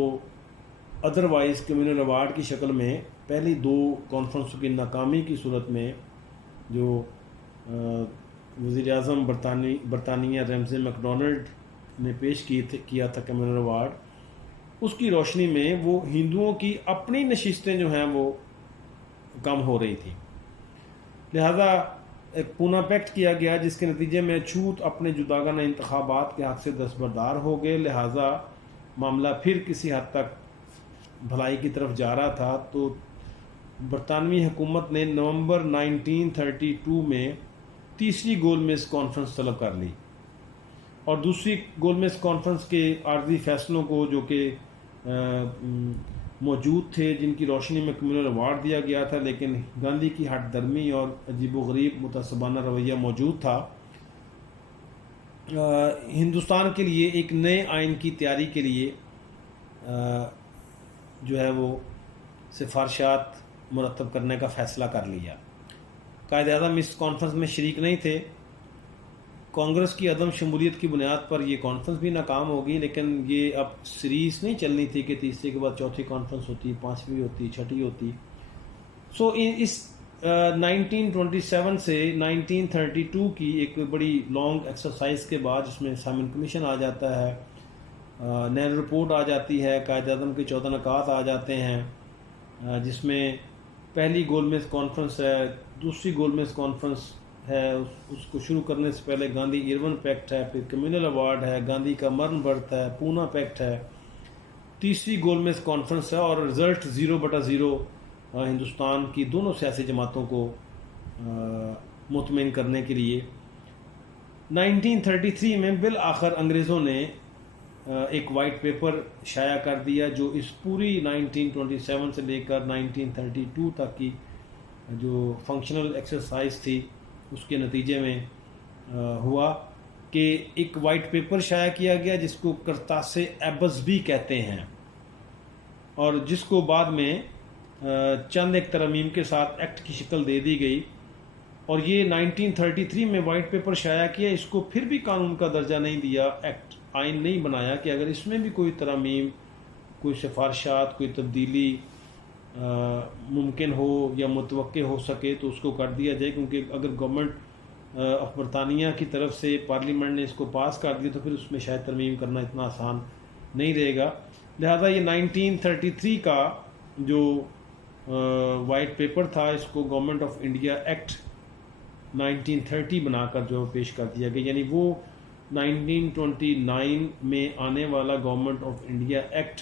ادروائز کمیونل ایوارڈ کی شکل میں پہلی 2 کانفرنسوں کی ناکامی کی صورت میں جو وزیر اعظم برطانیہ رمزے میک ڈونلڈ نے پیش کیا تھا کمیونل ایوارڈ، اس کی روشنی میں وہ ہندوؤں کی اپنی نشستیں جو ہیں وہ کم ہو رہی تھی، لہذا ایک پونا پیکٹ کیا گیا جس کے نتیجے میں چھوٹ اپنے جداگانہ انتخابات کے حق سے دستبردار ہو گئے، لہذا معاملہ پھر کسی حد تک بھلائی کی طرف جا رہا تھا۔ تو برطانوی حکومت نے نومبر 1932 میں تیسری گول میز کانفرنس طلب کر لی، اور دوسری گول میز کانفرنس کے عارضی فیصلوں کو جو کہ موجود تھے، جن کی روشنی میں کمیونل ایوارڈ دیا گیا تھا، لیکن گاندھی کی ہٹ درمی اور عجیب و غریب متعصبانہ رویہ موجود تھا، ہندوستان کے لیے ایک نئے آئین کی تیاری کے لیے جو ہے وہ سفارشات مرتب کرنے کا فیصلہ کر لیا۔ قائد اعظم اس کانفرنس میں شریک نہیں تھے۔ کانگریس کی عدم شمولیت کی بنیاد پر یہ کانفرنس بھی ناکام ہوگی، لیکن یہ اب سیریز نہیں چلنی تھی کہ تیسرے کے بعد چوتھی کانفرنس ہوتی، پانچویں ہوتی، چھٹی ہوتی۔ اس 1927 سے 1932 کی ایک بڑی لانگ ایکسرسائز کے بعد، جس میں سائمن کمیشن آ جاتا ہے، نہرو رپورٹ آ جاتی ہے، قائد اعظم کے 14 نکات آ جاتے ہیں، جس میں پہلی گول میز کانفرنس ہے، دوسری گول میز کانفرنس ہے، اس کو شروع کرنے سے پہلے گاندھی ایرون پیکٹ ہے، پھر کمیونل ایوارڈ ہے، گاندھی کا مرن برت ہے، پونا پیکٹ ہے، تیسری گول میز کانفرنس ہے، اور رزلٹ 0/0 ہندوستان کی دونوں سیاسی جماعتوں کو مطمئن کرنے کے لیے 1933 میں بالآخر انگریزوں نے ایک وائٹ پیپر شائع کر دیا، جو اس پوری 1927 سے لے کر 1932 تک کی جو فنکشنل ایکسرسائز تھی اس کے نتیجے میں ہوا کہ ایک وائٹ پیپر شائع کیا گیا جس کو کرتاس ایبز بھی کہتے ہیں، اور جس کو بعد میں چند ایک ترامیم کے ساتھ ایکٹ کی شکل دے دی گئی، اور یہ 1933 میں وائٹ پیپر شائع کیا، اس کو پھر بھی قانون کا درجہ نہیں دیا، ایکٹ آئین نہیں بنایا کہ اگر اس میں بھی کوئی ترامیم، کوئی سفارشات، کوئی تبدیلی ممکن ہو یا متوقع ہو سکے تو اس کو کر دیا جائے، کیونکہ اگر گورنمنٹ آف برطانیہ کی طرف سے پارلیمنٹ نے اس کو پاس کر دیا تو پھر اس میں شاید ترمیم کرنا اتنا آسان نہیں رہے گا. لہذا یہ 1933 کا جو وائٹ پیپر تھا، اس کو گورنمنٹ آف انڈیا ایکٹ 1930 بنا کر جو پیش کر دیا گیا، یعنی وہ 1929 میں آنے والا گورنمنٹ آف انڈیا ایکٹ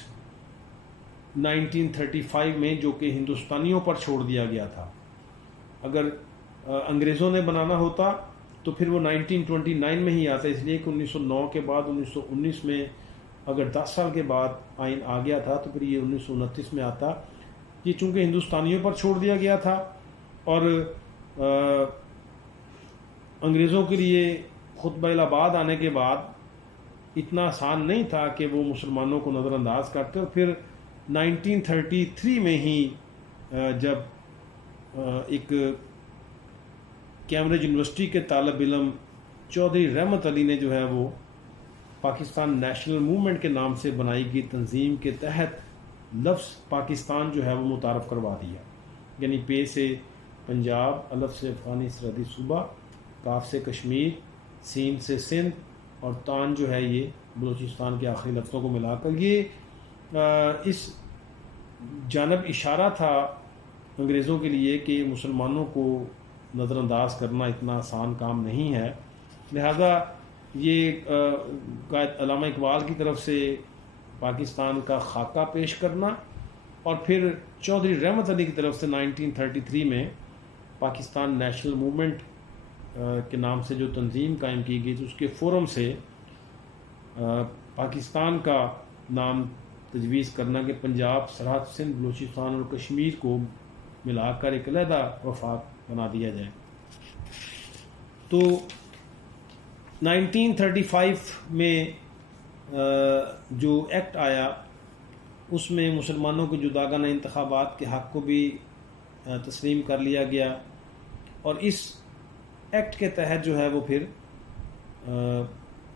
1935 میں جو کہ ہندوستانیوں پر چھوڑ دیا گیا تھا. اگر انگریزوں نے بنانا ہوتا تو پھر وہ 1929 میں ہی آتا، اس لیے کہ 1909 کے بعد 1919 میں اگر 10 سال کے بعد آئین آ گیا تھا تو پھر یہ 1929 میں آتا. یہ چونکہ ہندوستانیوں پر چھوڑ دیا گیا تھا اور انگریزوں کے لیے خطبہ الہباد آنے کے بعد اتنا آسان نہیں تھا کہ وہ مسلمانوں کو نظر انداز کرتے. اور پھر 1933 میں ہی جب ایک کیمبرج یونیورسٹی کے طالب علم چودھری رحمت علی نے جو ہے وہ پاکستان نیشنل موومنٹ کے نام سے بنائی گئی تنظیم کے تحت لفظ پاکستان جو ہے وہ متعارف کروا دیا، یعنی پے سے پنجاب، الف سے افغانی سرحدی صوبہ، کاف سے کشمیر، سین سے سندھ اور تان جو ہے یہ بلوچستان کے آخری لفظوں کو ملا کر یہ اس جانب اشارہ تھا انگریزوں کے لیے کہ مسلمانوں کو نظر انداز کرنا اتنا آسان کام نہیں ہے. لہذا یہ قائد علامہ اقبال کی طرف سے پاکستان کا خاکہ پیش کرنا اور پھر چودھری رحمت علی کی طرف سے 1933 میں پاکستان نیشنل موومنٹ کے نام سے جو تنظیم قائم کی گئی تھی، اس کے فورم سے پاکستان کا نام تجویز کرنا کہ پنجاب، سرحد، سندھ، بلوچستان اور کشمیر کو ملا کر ایک علیحدہ وفاق بنا دیا جائے. تو 1935 میں جو ایکٹ آیا اس میں مسلمانوں کے جداگانہ انتخابات کے حق کو بھی تسلیم کر لیا گیا اور اس ایکٹ کے تحت جو ہے وہ پھر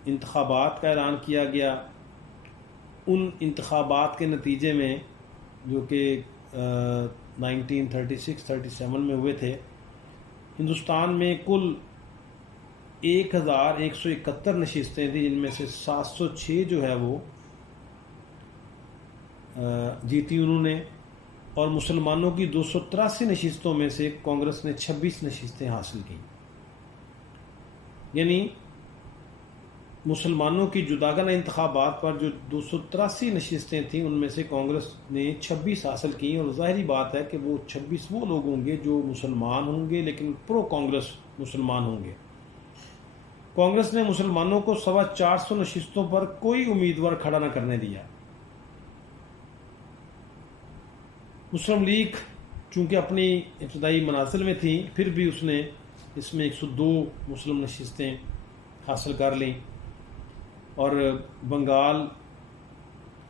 انتخابات کا اعلان کیا گیا. ان انتخابات کے نتیجے میں جو کہ 1936-37 میں ہوئے تھے، ہندوستان میں کل 1171 نشستیں تھیں، جن میں سے 706 جو ہے وہ جیتی انہوں نے، اور مسلمانوں کی 283 نشستوں میں سے کانگریس نے 26 نشستیں حاصل کی. یعنی مسلمانوں کی جداگانہ انتخابات پر جو 283 نشستیں تھیں ان میں سے کانگریس نے 26 حاصل کی. اور ظاہری بات ہے کہ وہ 26 وہ لوگ ہوں گے جو مسلمان ہوں گے لیکن پرو کانگریس مسلمان ہوں گے. کانگریس نے مسلمانوں کو 450 نشستوں پر کوئی امیدوار کھڑا نہ کرنے دیا. مسلم لیگ چونکہ اپنی ابتدائی منازل میں تھی پھر بھی اس نے اس میں 102 مسلم نشستیں حاصل کر لیں اور بنگال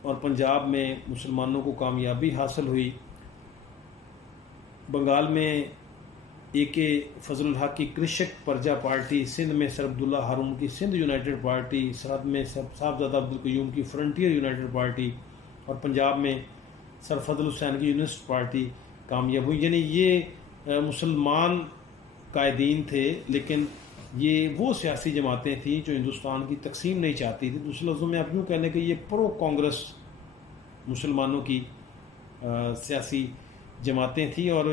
اور پنجاب میں مسلمانوں کو کامیابی حاصل ہوئی. بنگال میں اے کے فضل الحق کی کرشک پرجا پارٹی، سندھ میں سر عبداللہ ہارون کی سندھ یونائٹڈ پارٹی، سرحد میں صاحبزادہ عبدالقیوم کی فرنٹیئر یونائٹڈ پارٹی اور پنجاب میں سر فضل حسین کی یونسٹ پارٹی کامیاب ہوئی. یعنی یہ مسلمان قائدین تھے لیکن یہ وہ سیاسی جماعتیں تھیں جو ہندوستان کی تقسیم نہیں چاہتی تھی. دوسرے لفظوں میں آپ یوں کہہ لیں کہ یہ پرو کانگریس مسلمانوں کی سیاسی جماعتیں تھیں اور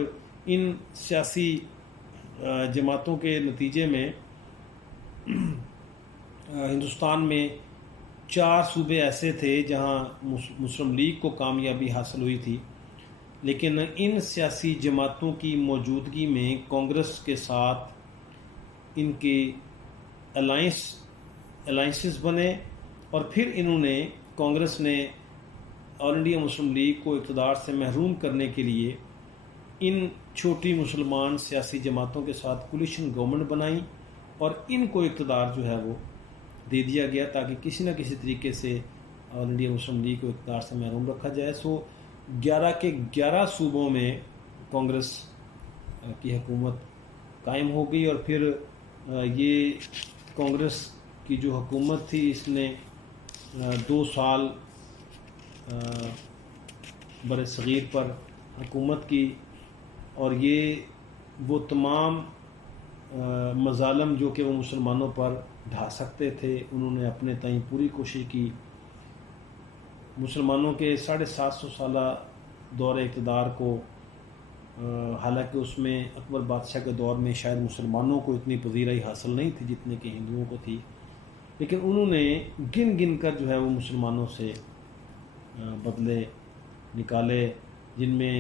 ان سیاسی جماعتوں کے نتیجے میں ہندوستان میں 4 صوبے ایسے تھے جہاں مسلم لیگ کو کامیابی حاصل ہوئی تھی، لیکن ان سیاسی جماعتوں کی موجودگی میں کانگریس کے ساتھ ان کے الائنسز بنے اور پھر انہوں نے کانگریس نے آل انڈیا مسلم لیگ کو اقتدار سے محروم کرنے کے لیے ان چھوٹی مسلمان سیاسی جماعتوں کے ساتھ کولیشن گورنمنٹ بنائی اور ان کو اقتدار جو ہے وہ دے دیا گیا تاکہ کسی نہ کسی طریقے سے آل انڈیا مسلم لیگ کو اقتدار سے محروم رکھا جائے. 11 کے 11 صوبوں میں کانگریس کی حکومت قائم ہو گئی، اور پھر یہ کانگریس کی جو حکومت تھی اس نے 2 سال بر صغیر پر حکومت کی، اور یہ وہ تمام مظالم جو کہ وہ مسلمانوں پر ڈھا سکتے تھے انہوں نے اپنے تئیں پوری کوشش کی۔ مسلمانوں کے 750 سالہ دور اقتدار کو، حالانکہ اس میں اکبر بادشاہ کے دور میں شاید مسلمانوں کو اتنی پذیرائی حاصل نہیں تھی جتنے کہ ہندوؤں کو تھی، لیکن انہوں نے گن گن کر جو ہے وہ مسلمانوں سے بدلے نکالے، جن میں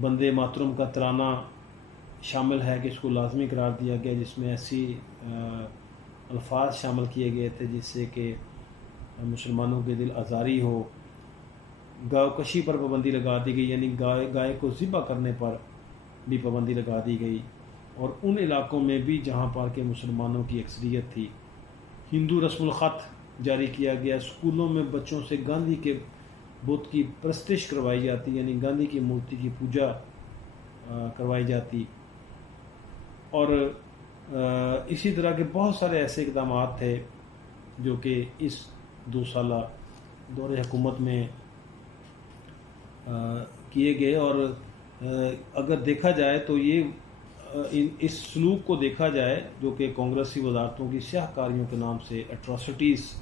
بندے ماترم کا ترانہ شامل ہے کہ اس کو لازمی قرار دیا گیا، جس میں ایسی الفاظ شامل کیے گئے تھے جس سے کہ مسلمانوں کے دل آزاری ہو۔ گاؤ کشی پر پابندی لگا دی گئی، یعنی گائے کو ذبح کرنے پر بھی پابندی لگا دی گئی، اور ان علاقوں میں بھی جہاں پر کہ مسلمانوں کی اکثریت تھی ہندو رسم الخط جاری کیا گیا۔ اسکولوں میں بچوں سے گاندھی کے بت کی پرستش کروائی جاتی، یعنی گاندھی کی مورتی کی پوجا کروائی جاتی، اور اسی طرح کے بہت سارے ایسے اقدامات تھے جو کہ اس 2 سالہ دور حکومت میں کیے گئے۔ اور اگر دیکھا جائے تو یہ اس سلوک کو دیکھا جائے جو کہ کانگریسی وزارتوں کی سیاہ کاریوں کے نام سے، ایٹراسٹیز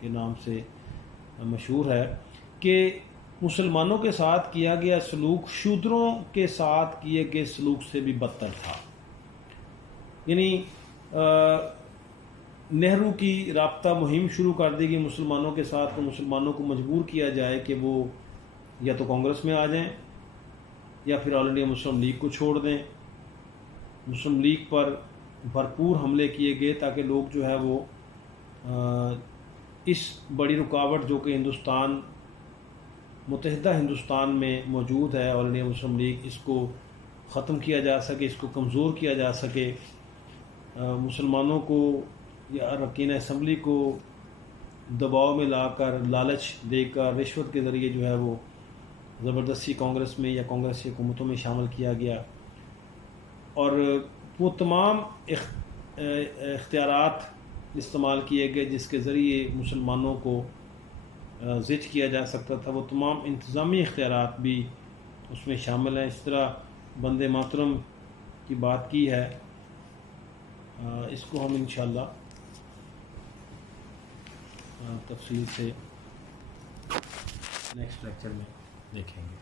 کے نام سے مشہور ہے، کہ مسلمانوں کے ساتھ کیا گیا سلوک شودروں کے ساتھ کیے گئے سلوک سے بھی بدتر تھا۔ یعنی نہرو کی رابطہ مہم شروع کر دی گئی مسلمانوں کے ساتھ، تو مسلمانوں کو مجبور کیا جائے کہ وہ یا تو کانگریس میں آ جائیں یا پھر آل انڈیا مسلم لیگ کو چھوڑ دیں۔ مسلم لیگ پر بھرپور حملے کیے گئے تاکہ لوگ جو ہے وہ اس بڑی رکاوٹ جو کہ متحدہ ہندوستان میں موجود ہے آل انڈیا مسلم لیگ، اس کو ختم کیا جا سکے، اس کو کمزور کیا جا سکے، مسلمانوں کو یا اراکین اسمبلی کو دباؤ میں لا کر، لالچ دے کر، رشوت کے ذریعے جو ہے وہ زبردستی کانگریس میں یا کانگریس کی حکومتوں میں شامل کیا گیا، اور وہ تمام اختیارات استعمال کیے گئے جس کے ذریعے مسلمانوں کو زج کیا جا سکتا تھا، وہ تمام انتظامی اختیارات بھی اس میں شامل ہیں۔ اس طرح بندے ماترم کی بات کی ہے، اس کو ہم انشاءاللہ تفصیل سے نیکسٹ لیکچر میں دیکھیں گے۔